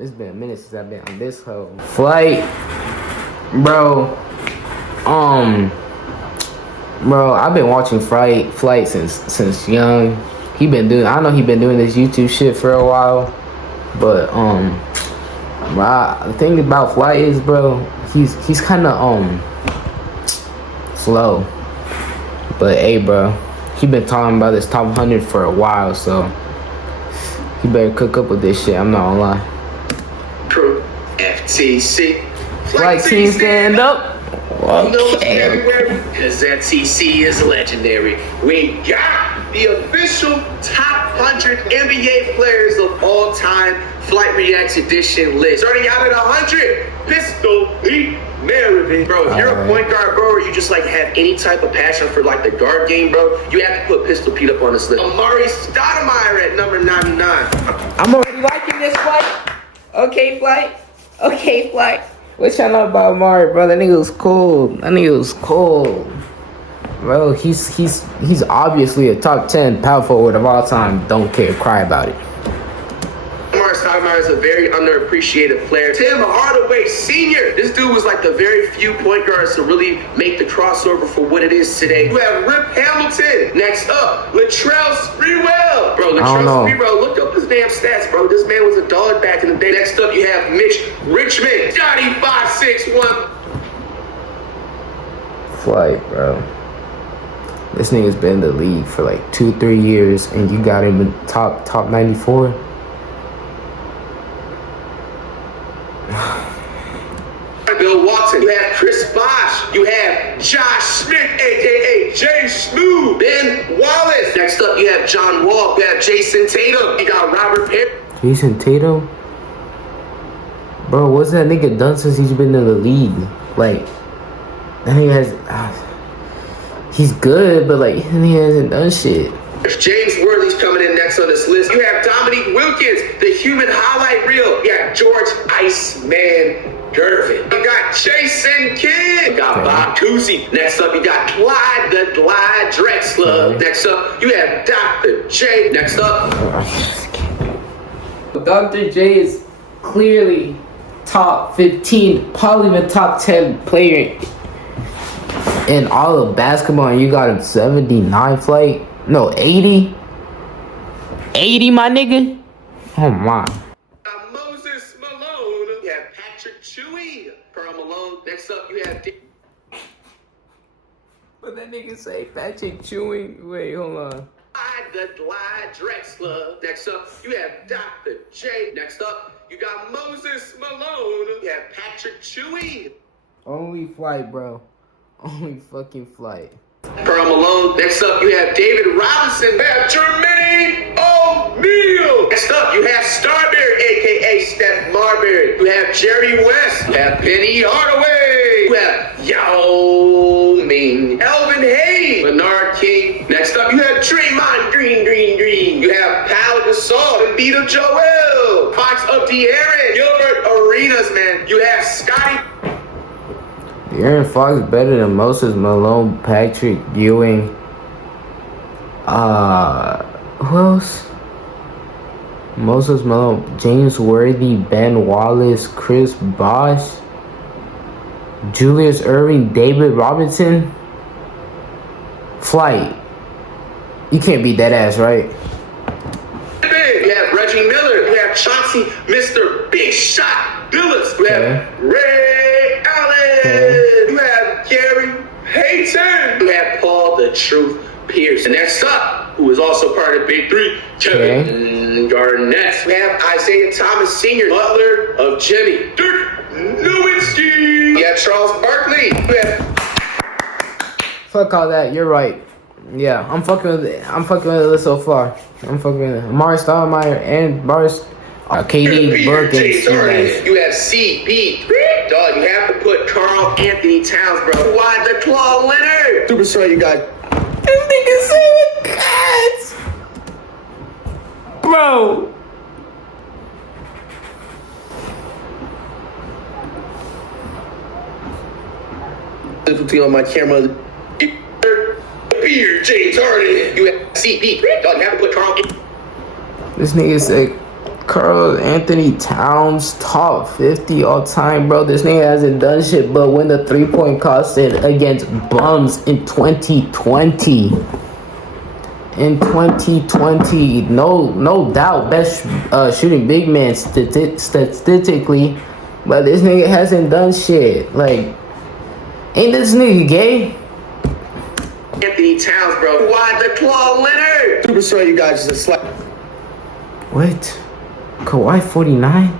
It's been a minute since I've been on this hoe. Flight, bro. Bro, I've been watching Flight since young. I know he been doing this YouTube shit for a while, but the thing about Flight is, bro, he's kind of slow. But hey, bro, he been talking about this top 100 for a while, so he better cook up with this shit. I'm not gonna lie. True. FTC. Flight team stand up. Okay. Because FTC is legendary. We got the official top 100 NBA players of all time FlightReacts edition list. Starting out at 100, Pistol Pete Maravin. Bro, if you're a point guard, bro, or you just like have any type of passion for like the guard game, bro, you have to put Pistol Pete up on this list. Amari Stoudemire at number 99. I'm already liking this Flight. Okay, Flight. What y'all know about Amari, bro? That nigga was cool. Bro, he's obviously a top 10 power forward of all time. Don't care, cry about it. Amari Stoudemire is a very underappreciated player. Tim Hardaway Sr. This dude was like the very few point guards to really make the crossover for what it is today. You have Rip Hamilton. Next up, Latrell Sprewell. Bro, Latrell Sprewell, look up his damn stats, bro. This man was a dog back in the day. Next up, you have Mitch Richmond. Johnny 561. Flight, bro. This nigga's been in the league for like 2-3 years, and you got him in top 94. Bill Watson, you have Chris Bosh, you have Josh Smith, aka Jay Smooth, Ben Wallace. Next up, you have John Wall, you have Jason Tatum, you got Robert Perry. Jason Tatum? Bro, what's that nigga done since he's been in the league? Like, that nigga has... he's good, but like, he hasn't done shit. James Worthy's coming in next on this list. You have Dominique Wilkins, the human highlight reel. You have George Iceman Gervin. You got Jason Kidd. You got Bob Cousy. Next up, you got Clyde the Glide Drexler. Next up, you have Dr. J. Next up, Dr. J is clearly top 15, probably even top 10 player in all of basketball, and you got him 79 Flight. No, 80. 80, my nigga. Oh my. Moses Malone. You have Patrick Chewy. Karl Malone. Next up, you have... What that nigga say? Patrick Chewy? Wait, hold on. The Glide Drexler. Next up, you have Dr. J. Next up, you got Moses Malone. You have Patrick Chewy. Only Flight, bro. Only fucking Flight. Karl Malone. Next up, you have David Robinson. You have Jermaine O'Neal. Next up, you have Starberry, a.k.a. Steph Marbury. You have Jerry West. You have Penny Hardaway. You have Yao Ming. Elvin Hayes. Bernard King. Next up, you have Draymond Green. You have Pau Gasol and Vito Joel. Fox of De'Aaron. Gilbert Arenas, man. You have Scotty. Aaron Fox better than Moses Malone, Patrick Ewing. Who else? Moses Malone, James Worthy, Ben Wallace, Chris Bosh, Julius Erving, David Robinson. Flight. You can't beat that ass, right? You have Reggie Miller. You have Chauncey, Mr. Big Shot Billups. You have Ray Allen. You have Gary Payton. You have Paul the Truth Pierce. And next up, who is also part of Big Three, Kevin Garnett. We have Isaiah Thomas Sr., butler of Jimmy. Dirk Nowitzki. You have Charles Barkley. You have... Fuck all that. You're right. Yeah, I'm fucking with it so far. I'm fucking with it. Amari Stoudemire and Boris, KD, Burke, and you have CP. Dog, you have to put Karl Anthony Towns, bro. Why the Claw Leonard? Superstar, you got. This nigga saying cats, bro. Difficulty on my camera. Beer, James Harden. You have CP. Dog, you have to put Karl. This nigga said Karl Anthony Towns, top 50 all time, bro. This nigga hasn't done shit but win the 3-point contest against bums in 2020. In 2020, no doubt, best shooting big man statistically, but this nigga hasn't done shit. Like, ain't this nigga gay? Anthony Towns, bro. Why the claw Leonard? Super sorry, you guys just slap. What? Kawhi 49?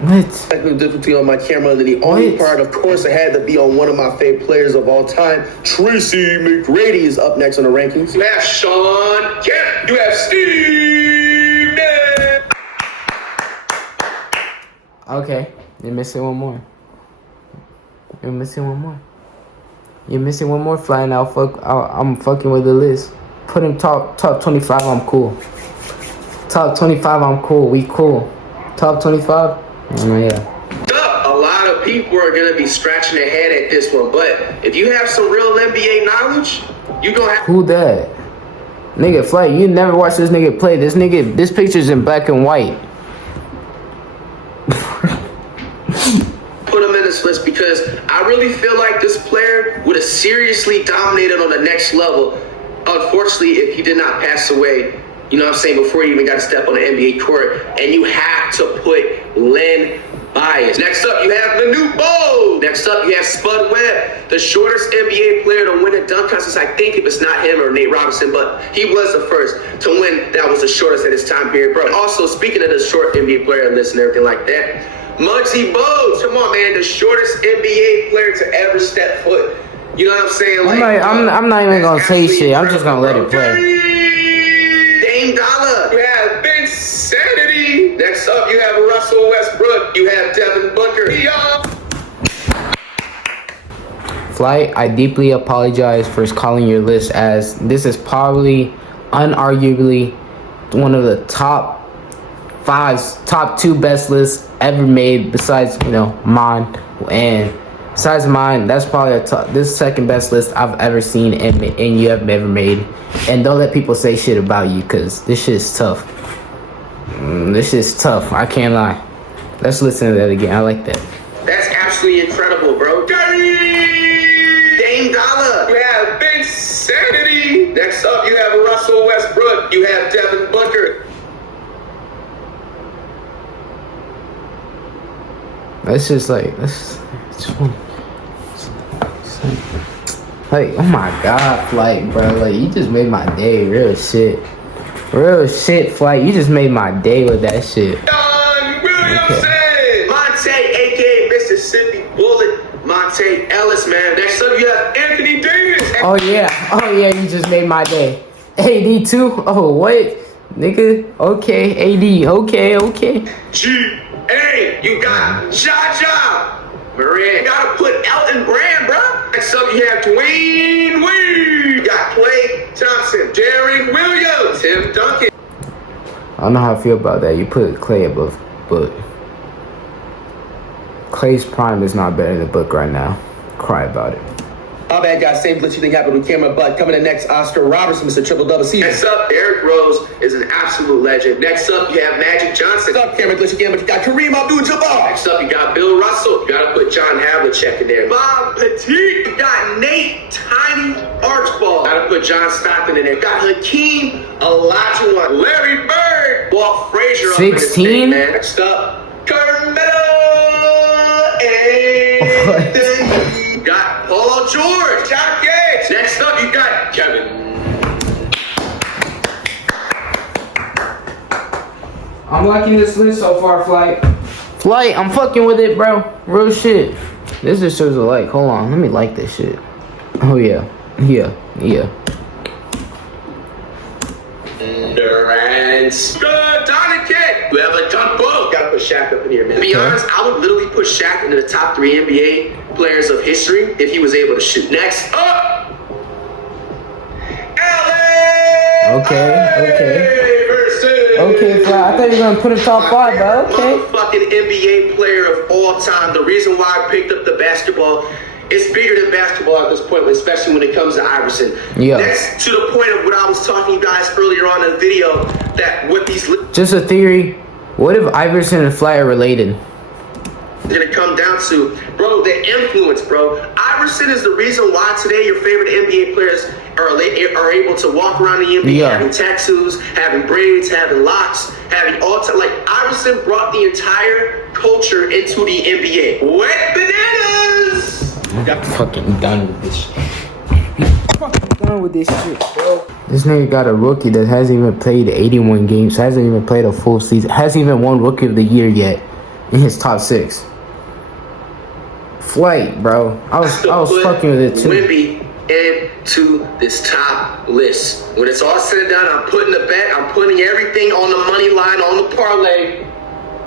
What? Technical difficulty on my camera. The only part, of course, I had to be on one of my favorite players of all time. Tracy McGrady is up next on the rankings. You have Sean Kemp. You have Steve Nash. Okay, you're missing one more. You're missing one more. You're missing one more fly now. I'm fucking with the list. Put him top 25. I'm cool. Top 25. I'm cool. We cool. Top 25. Oh yeah. A lot of people are gonna be scratching their head at this one, but if you have some real NBA knowledge, you gonna have. Who that? Nigga, Flight. You never watched this nigga play. This picture's in black and white. Put him in this list because I really feel like this player would have seriously dominated on the next level. Unfortunately, if he did not pass away, you know what I'm saying, before he even got to step on the NBA court, and you have to put Len Bias. Next up, you have Manute Bol. Next up, you have Spud Webb, the shortest NBA player to win a dunk contest. I think if it's not him or Nate Robinson, but he was the first to win. That was the shortest at his time period, bro. Also, speaking of the short NBA player list and everything like that, Muggsy Bogues, come on, man, the shortest NBA player to ever step foot. You know what I'm saying? Like, I'm not even gonna say shit. I'm just gonna let it play. Dame Dollar. You have Big Sanity. Next up, you have Russell Westbrook. You have Devin Booker. Flight, I deeply apologize for calling your list, as this is probably, unarguably, one of the top 2 best lists ever made, besides, you know, mine. And besides mine, that's probably this second best list I've ever seen and you have ever made. And don't let people say shit about you, because this shit is tough. This shit's tough. I can't lie. Let's listen to that again. I like that. That's absolutely incredible, bro. Dame Dollar. You have Big Sanity. Next up, you have Russell Westbrook. You have Devin Booker. That's just like, like, oh my god, Flight, bro. Like, you just made my day. Real shit, Flight. You just made my day with that shit. Don Williamson. Okay. Monte, a.k.a. Mississippi Bullet. Monte Ellis, man. Next up, you have Anthony Davis. Oh yeah, you just made my day. AD too? Oh, what? Nigga, okay, AD, okay. G.A. You got Ja Morant. You gotta put Elton Brand, bro. Next up, you have Dwayne Wade. You got Klay Thompson, Derrick Williams, Tim Duncan. I don't know how I feel about that. You put Klay above, but Klay's prime is not better than Book right now. Cry about it. My bad, guys. Same glitchy thing happened with camera, but coming in next, Oscar Robertson, Mr. Triple Double C. Next up, Derrick Rose is an absolute legend. Next up, you have Magic Johnson. Next up, camera glitchy again, but you got Kareem Abdul-Jabbar. Next up, you got Bill Russell. You gotta put John Havlicek in there. Bob Petit. You got Nate Tiny Archibald. Gotta put John Stockton in there. You got Hakeem Olajuwon, Larry Bird, Walt Frazier. 16? Next up, Carmelo Anthony. You got Paul George, Top Gates. Next up, you got Kevin. I'm liking this list so far, Flight. Flight, I'm fucking with it, bro. Real shit. This just shows a like. Hold on, let me like this shit. Oh yeah. Durant. Good, Donovan. You have a dunk boat. Gotta put Shaq up in here, man. To be honest, I would literally put Shaq into the top 3 NBA players of history if he was able to shoot. Next up, LA. Okay. Versus. Okay, Fly. I thought you were gonna put a top 5, bro. Okay. Fucking NBA player of all time. The reason why I picked up the basketball It's bigger than basketball at this point, especially when it comes to Iverson. Yeah. That's to the point of what I was talking to you guys earlier on in the video, that what these... Just a theory. What if Iverson and Fly are related? Gonna come down to, bro, the influence, bro. Iverson is the reason why today your favorite NBA players are able to walk around the NBA having tattoos, having braids, having locks, having all like Iverson brought the entire culture into the NBA. Wet bananas! I'm fucking done with this shit. Fucking done with this shit, bro. This nigga got a rookie that hasn't even played 81 games, hasn't even played a full season, hasn't even won Rookie of the Year yet in his top 6. Flight, bro. I was fucking with it too. Wemby into this top list. When it's all said and done, I'm putting a bet. I'm putting everything on the money line, on the parlay.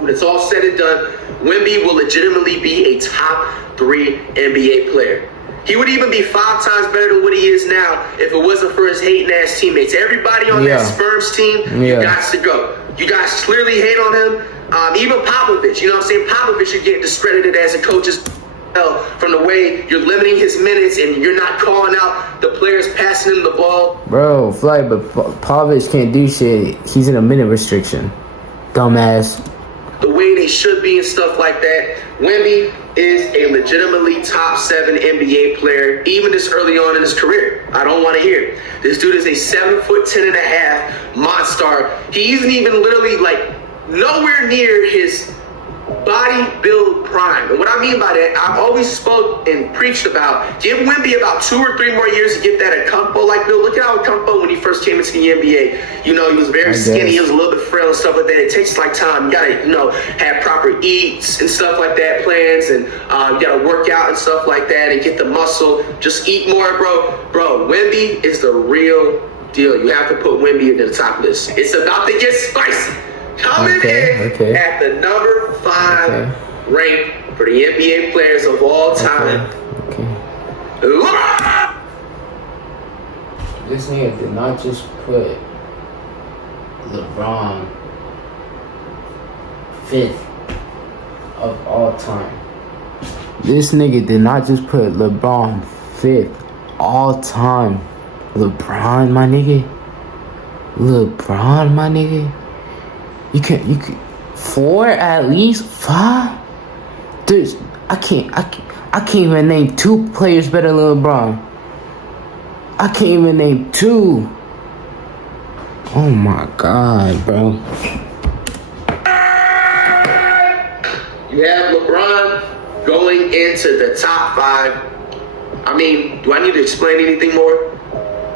When it's all said and done, Wemby will legitimately be a top 3 NBA player. He would even be 5 times better than what he is now if it wasn't for his hating ass teammates. Everybody on that Spurs team, you got to go. You guys clearly hate on him. Even Popovich, you know what I'm saying? Popovich is getting discredited as a coach from the way you're limiting his minutes and you're not calling out the players passing him the ball. Bro, Fly, but Popovich can't do shit. He's in a minute restriction. Dumbass. The way they should be and stuff like that. Wemby is a legitimately top 7 NBA player, even this early on in his career. I don't want to hear it. This dude is a 7'10.5" monster. He isn't even literally like nowhere near his body build prime. And what I mean by that, I've always spoke and preached about, give Wemby about 2 or 3 more years to get that Acampo like build. Look at how Acampo, when he first came into the NBA, you know, he was very skinny, he was a little bit frail and stuff like that. It takes like time. You gotta, you know, have proper eats and stuff like that, plans, and you gotta work out and stuff like that and get the muscle. Just eat more, bro. Bro, Wemby is the real deal. You have to put Wemby into the top list. It's about to get spicy. Coming in at the number 5 rank for the NBA players of all time. This nigga did not just put LeBron 5th of all time. This nigga did not just put LeBron 5th all time. LeBron, my nigga. LeBron, my nigga. You can 4 at least 5. There's I can't even name 2 players better than LeBron. I can't even name 2. Oh my god, bro. You have LeBron going into the top 5. I mean, do I need to explain anything more?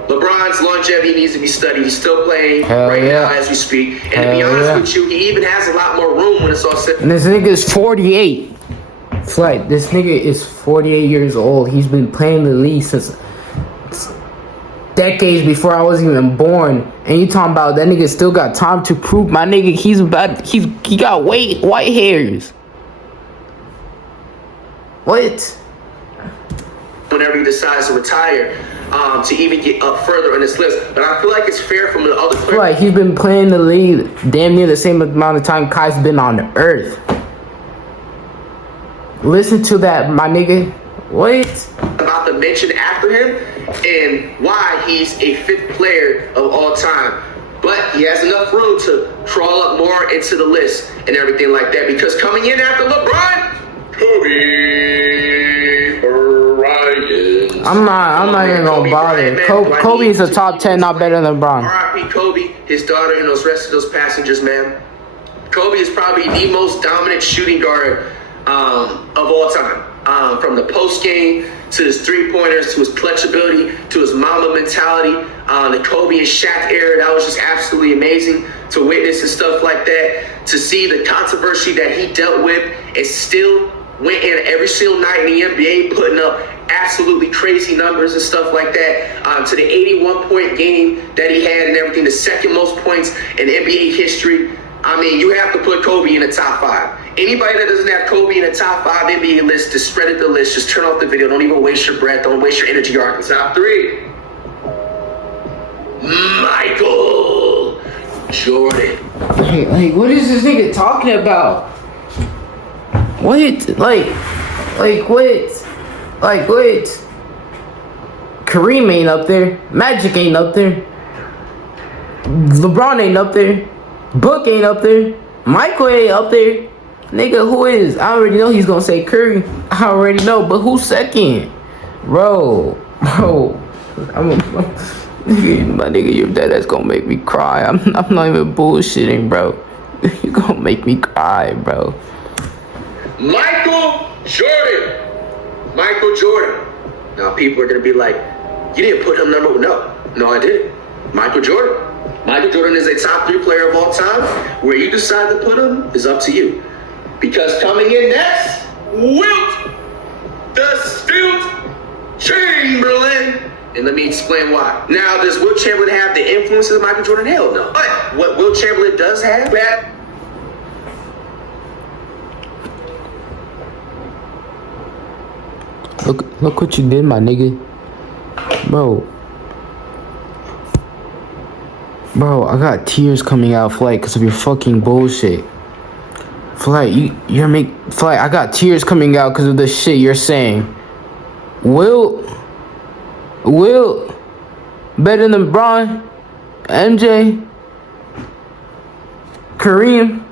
LeBron's longevity needs to be studied. He's still playing now as we speak. And to be honest with you, he even has a lot more room when it's all said. And this nigga is 48. Flight, this nigga is 48 years old. He's been playing the league since decades before I was even born. And you talking about that nigga still got time to prove. My nigga, he got white hairs. What? Whenever he decides to retire, to even get up further on this list. But I feel like it's fair from the other players. Right, he's been playing the league damn near the same amount of time Kai's been on the earth. Listen to that, my nigga. What? About to mention after him and why he's a 5th player of all time. But he has enough room to crawl up more into the list and everything like that. Because coming in after LeBron, Kobe Bryant. I'm not even gonna bother. Kobe is a top 10, not better than LeBron. R.I.P. Kobe, his daughter, and those rest of those passengers, man. Kobe is probably the most dominant shooting guard of all time. From the post game to his 3-pointers to his clutch ability to his Mamba mentality, the Kobe and Shaq era, that was just absolutely amazing to witness and stuff like that. To see the controversy that he dealt with and still went in every single night in the NBA putting up absolutely crazy numbers and stuff like that, to the 81-point game that he had and everything, the 2nd most points in NBA history. I mean, you have to put Kobe in the top 5. Anybody that doesn't have Kobe in the top 5 NBA list, discredit the list. Just turn off the video. Don't even waste your breath. Don't waste your energy. Top 3. Michael Jordan. Like, what is this nigga talking about? What? Like what? Like, what? Kareem ain't up there. Magic ain't up there. LeBron ain't up there. Book ain't up there. Michael ain't up there. Nigga, who is? I already know he's gonna say Curry. I already know, but who's second? Bro. My nigga, your dad is gonna make me cry. I'm not even bullshitting, bro. You gonna make me cry, bro. Michael Jordan. Michael Jordan. Now people are gonna be like, you didn't put him number one. No, I didn't. Michael Jordan. Michael Jordan is a top 3 player of all time. Where you decide to put him is up to you. Because coming in next, Wilt the Stilt Chamberlain. And let me explain why. Now, does Wilt Chamberlain have the influence of Michael Jordan? Hell no. But what Wilt Chamberlain does have, Look what you did, my nigga. Bro, I got tears coming out, Flight, because of your fucking bullshit. Flight, Flight, I got tears coming out because of the shit you're saying. Wilt better than Bron, MJ, Kareem.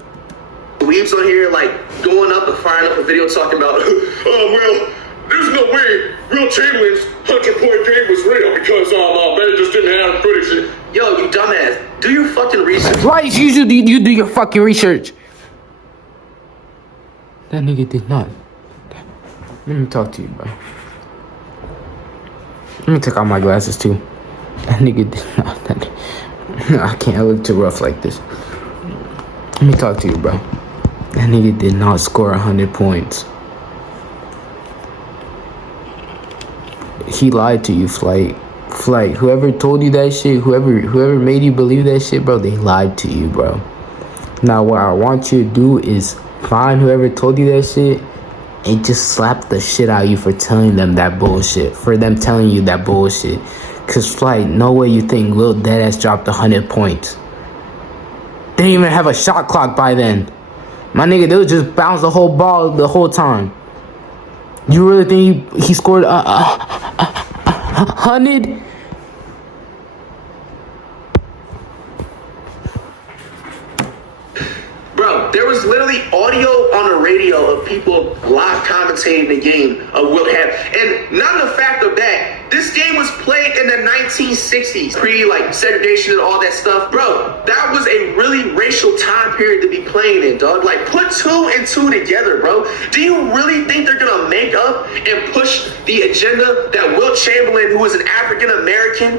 Weebs on here like going up and firing up a video talking about, there's no way Wilt Chamberlain's 100-point game was real because man just didn't have critics. Yo, you dumbass, do your fucking research. Why you do your fucking research? That nigga did not. Let me talk to you, bro. Let me take out my glasses too. That nigga did not. I can't look too rough like this. Let me talk to you, bro. That nigga did not score 100 points. He lied to you, Flight. Whoever told you that shit, whoever made you believe that shit, bro, they lied to you, bro. Now, what I want you to do is find whoever told you that shit and just slap the shit out of you for telling them that bullshit. For them telling you that bullshit. Cause Flight, no way you think Lil Deadass dropped 100 points. They didn't even have a shot clock by then. My nigga, they would just bounce the whole ball the whole time. You really think he scored 100? Bro, there was literally audio on the radio of people live commentating the game of Wilt have. And not the fact of that, this game was played in the 1960s, segregation and all that stuff. Bro, that was a really racial time period to be playing in, dog. Like, put 2 and 2 together, bro. Do you really think they're gonna make up and push the agenda that Wilt Chamberlain, who is an African American,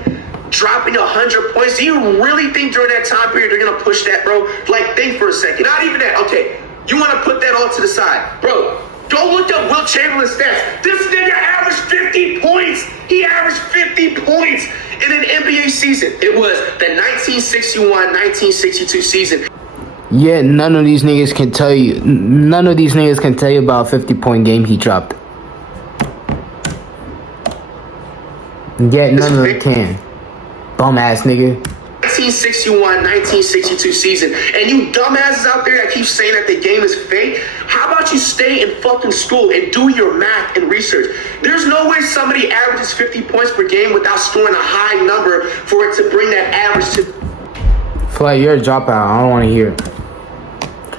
dropping 100 points? Do you really think during that time period they're gonna push that, bro? Like, think for a second. Not even that. Okay, you want to put that all to the side, bro? Go look up Wilt Chamberlain's stats. This nigga averaged 50 points. He averaged 50 points in an NBA season. It was the 1961-1962 season. Yeah, none of these niggas can tell you. None of these niggas can tell you about a 50-point game he dropped. Yeah, none of them can. Bum ass nigga. 1961-1962 season, and you dumbasses out there that keep saying that the game is fake, how about you stay in fucking school and do your math and research? There's no way somebody averages 50 points per game without scoring a high number for it to bring that average to... Flight, you're a dropout. I don't want to hear it.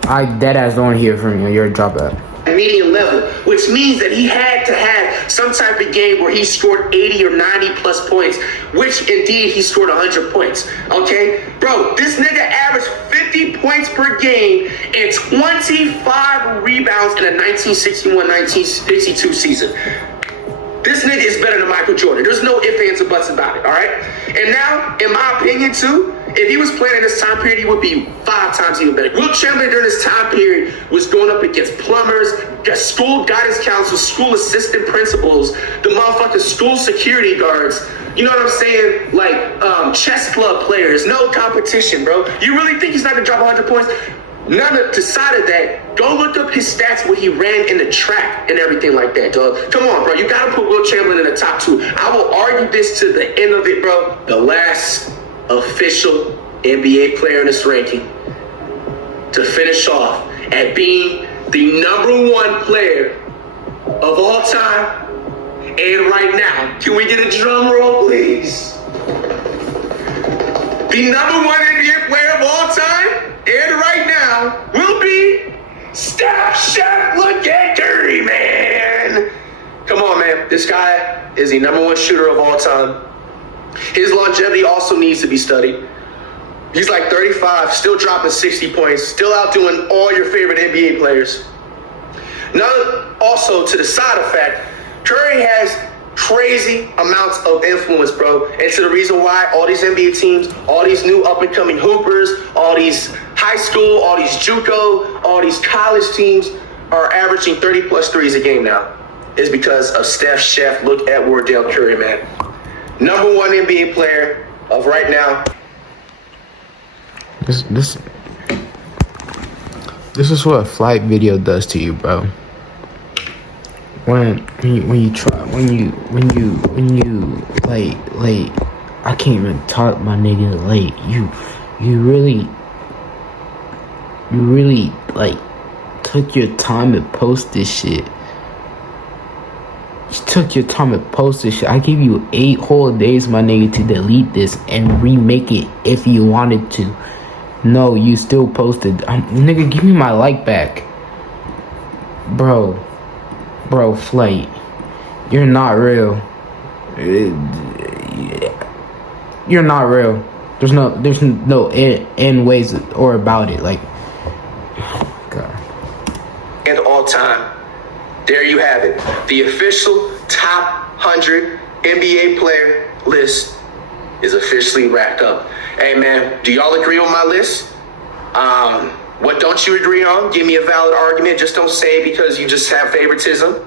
I deadass don't want to hear from you. You're a dropout. Medium level, which means that he had to have some type of game where he scored 80 or 90 plus points, which indeed he scored 100 points. Okay, bro, this nigga averaged 50 points per game and 25 rebounds in a 1961-1962 season. This nigga is better than Michael Jordan. There's no ifs, ands, or buts about it, all right? And now, in my opinion, too, if he was playing in this time period, he would be 5 times even better. Wilt Chamberlain during this time period was going up against plumbers, school guidance counselors, school assistant principals, the motherfucking school security guards. You know what I'm saying? Like, chess club players. No competition, bro. You really think he's not gonna drop 100 points? None of decided that. Go look up his stats when he ran in the track and everything like that, dog. Come on, bro. You gotta put Wilt Chamberlain in the top 2. I will argue this to the end of it, bro. The last official NBA player in this ranking to finish off at being the #1 player of all time And right now, can we get a drum roll, please? The number one NBA player of all time, and right now, will be Steph Chef. Look at Curry, man. Come on, man. This guy is the number one shooter of all time. His longevity also needs to be studied. He's like 35, still dropping 60 points, still outdoing all your favorite NBA players. Now, also to the side effect, Curry has crazy amounts of influence, bro. And to the reason why all these NBA teams, all these new up-and-coming hoopers, all these high school, all these JUCO, all these college teams are averaging 30-plus threes a game now is because of Steph Chef. Look at Wardell Curry, man. Number one NBA player of right now. This is what a flight video does to you, bro. When you like I can't even talk, my nigga. Like you really like took your time to post this shit. You took your time to post this shit. I give you 8 whole days, my nigga, to delete this and remake it if you wanted to. No, you still posted. Nigga, give me my like back. Bro, Flight. You're not real. You're not real. There's no end ways or about it. Like, God. And all time. There you have it. The official top 100 NBA player list is officially wrapped up. Hey, man, do y'all agree on my list? What don't you agree on? Give me a valid argument. Just don't say it because you just have favoritism.